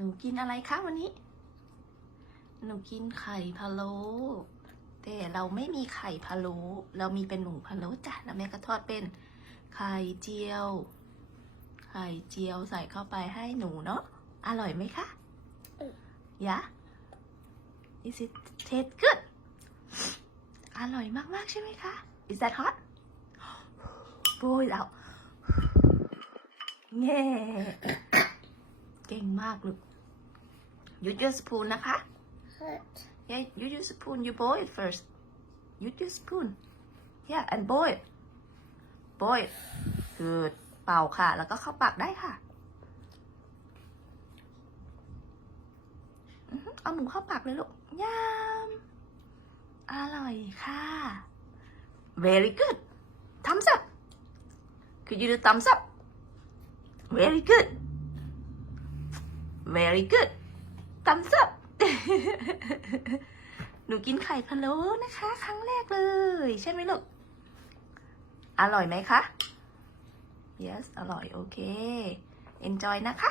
นูกินอะไรคะวันนี้ หนูกินไข่พะโล้แต่เราไม่มีไข่พะโล้เรามีเป็นหนูพะโล้จ้ะแล้วแม่ก็ทอดเป็นไข่เจียว ไข่เจียวใส่เข้าไปให้หนูเนาะอร่อยไหมคะยะ Is it taste good อร่อยมาก ๆ ใช่ไหมคะ Is that hot โบยแล้วเง่ เก่งมากลูก Use your spoon นะคะ Hurt. Yeah, you use spoon. You boil it first. Use your spoon. Yeah, and boil. Boil. Good. เป่าค่ะ แล้วก็เข้าปากได้ค่ะอือหือเอาหมูเข้าปากเลยลูกยามอร่อยค่ะ Very good. Thumbs up. Could you do thumbs up? Very good. Very good. Thumbs up. หนูกินไข่พะโล้นะคะ ครั้งแรกเลย ใช่ไหมลูก อร่อยไหมคะ yes อร่อย โอเค enjoy นะคะ